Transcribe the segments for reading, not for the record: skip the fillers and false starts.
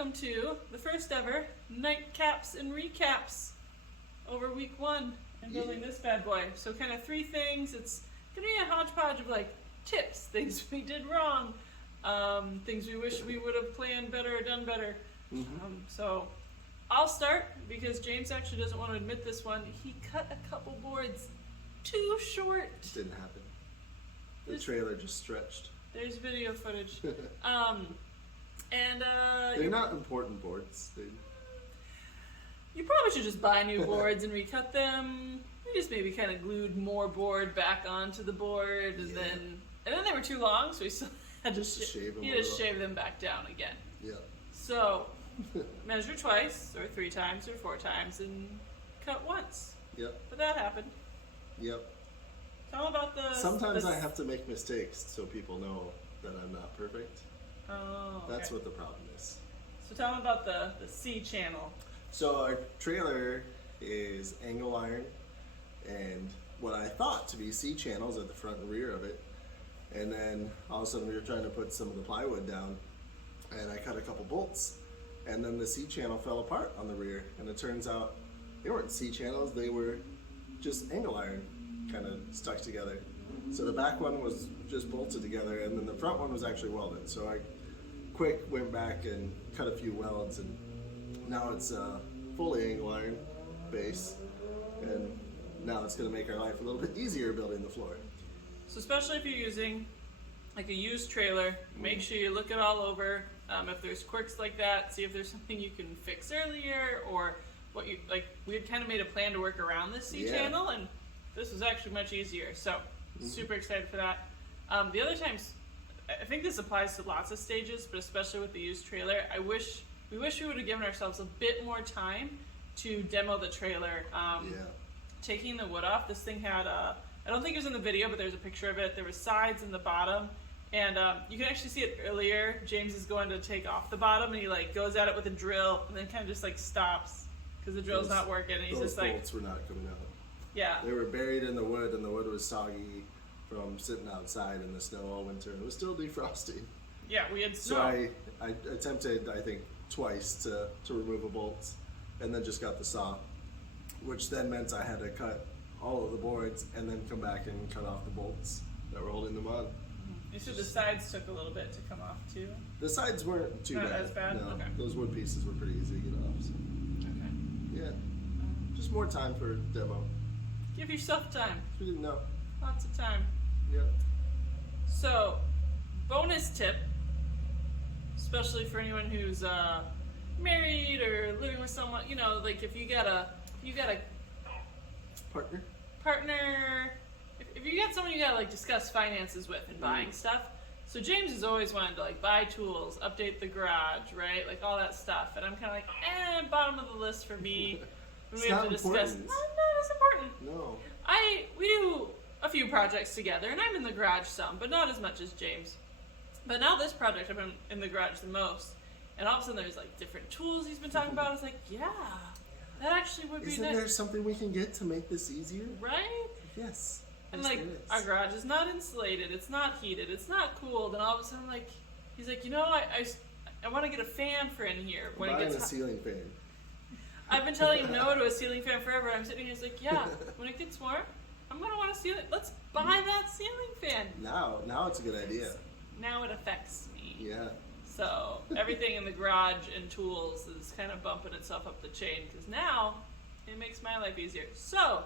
welcome to the first ever Nightcaps and Recaps over week 1 and building this bad boy. So kind of 3 things. It's gonna be a hodgepodge of like tips, things we did wrong, things we wish we would have planned better or done better. So I'll start because James actually doesn't want to admit this one. He cut a couple boards too short. It didn't happen. The trailer just stretched. There's video footage. They're not important boards. You probably should just buy new boards and recut them. We just maybe kind of glued more board back onto the board, and then they were too long, so we still had to shave them back down again. Yeah. So measure twice, or 3 times, or 4 times, and cut once. Yep. But that happened. Yep. Tell them about the. Sometimes I have to make mistakes so people know that I'm not perfect. Oh. Okay. That's what the problem is. So tell them about the C channel. So our trailer is angle iron and what I thought to be C channels at the front and rear of it. And then all of a sudden we were trying to put some of the plywood down and I cut a couple bolts and then the C channel fell apart on the rear, and it turns out they weren't C channels, they were just angle iron kind of stuck together. So the back one was just bolted together and then the front one was actually welded. So I quick went back and cut a few welds, and now it's a fully angle iron base, and now it's going to make our life a little bit easier building the floor. So especially if you're using like a used trailer, make sure you look it all over. If there's quirks like that, see if there's something you can fix earlier, or what you like. We had kind of made a plan to work around this C channel, and this was actually much easier. So super excited for that. The other times, I think this applies to lots of stages, but especially with the used trailer, we wish we would have given ourselves a bit more time to demo the trailer. Taking the wood off, this thing had I don't think it was in the video, but there's a picture of it. There was sides in the bottom, and you can actually see it earlier. James is going to take off the bottom, and he like goes at it with a drill, and then kind of just like stops because the drill's not working. And he's just like, bolts were not coming out. Yeah. They were buried in the wood, and the wood was soggy from sitting outside in the snow all winter, and it was still defrosting. Yeah, we had snow. So I attempted, I think, twice to remove the bolts, and then just got the saw, which then meant I had to cut all of the boards and then come back and cut off the bolts that were holding them on. You said the sides took a little bit to come off too? The sides weren't too Not bad. as bad? No, Okay. Those wood pieces were pretty easy to get off. So. Okay. Yeah. Just more time for demo. Give yourself time. We didn't know. Lots of time. Yep. So, bonus tip, especially for anyone who's married or living with someone, you know, like if you got a partner, if you got someone you gotta like discuss finances with and buying stuff. So James has always wanted to like buy tools, update the garage, right? Like all that stuff. And I'm kind of like, bottom of the list for me. It's we have to important. discuss. Not as important. No. We do a few projects together, and I'm in the garage some, but not as much as James. But now this project, I've been in the garage the most, and all of a sudden there's like different tools he's been talking about. I was like, that actually would be nice. Isn't there something we can get to make this easier? Right? Yes. And like, our garage is not insulated, it's not heated, it's not cooled, and all of a sudden like, he's like, you know, I want to get a fan for in here. When Buying it gets a ceiling fan. I've been telling him no to a ceiling fan forever. I'm sitting here, he's like, yeah, when it gets warm, I'm going to want a ceiling. Let's buy that ceiling fan. Now it's a good idea. Now it affects me. Yeah. So everything in the garage and tools is kind of bumping itself up the chain because now it makes my life easier. So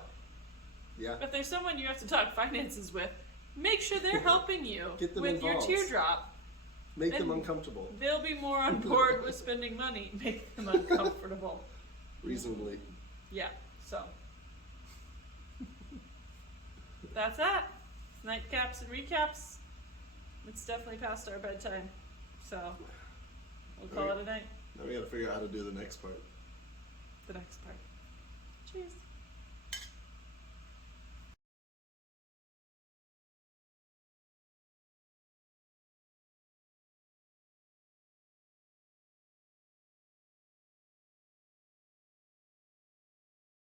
if there's someone you have to talk finances with, make sure they're helping you Get them with involved. your teardrop. Make them uncomfortable. They'll be more on board with spending money. Make them uncomfortable. Reasonably. Yeah, so that's that. Nightcaps and recaps. It's definitely past our bedtime, so we'll call it a night. Now we gotta figure out how to do the next part. The next part. Cheers.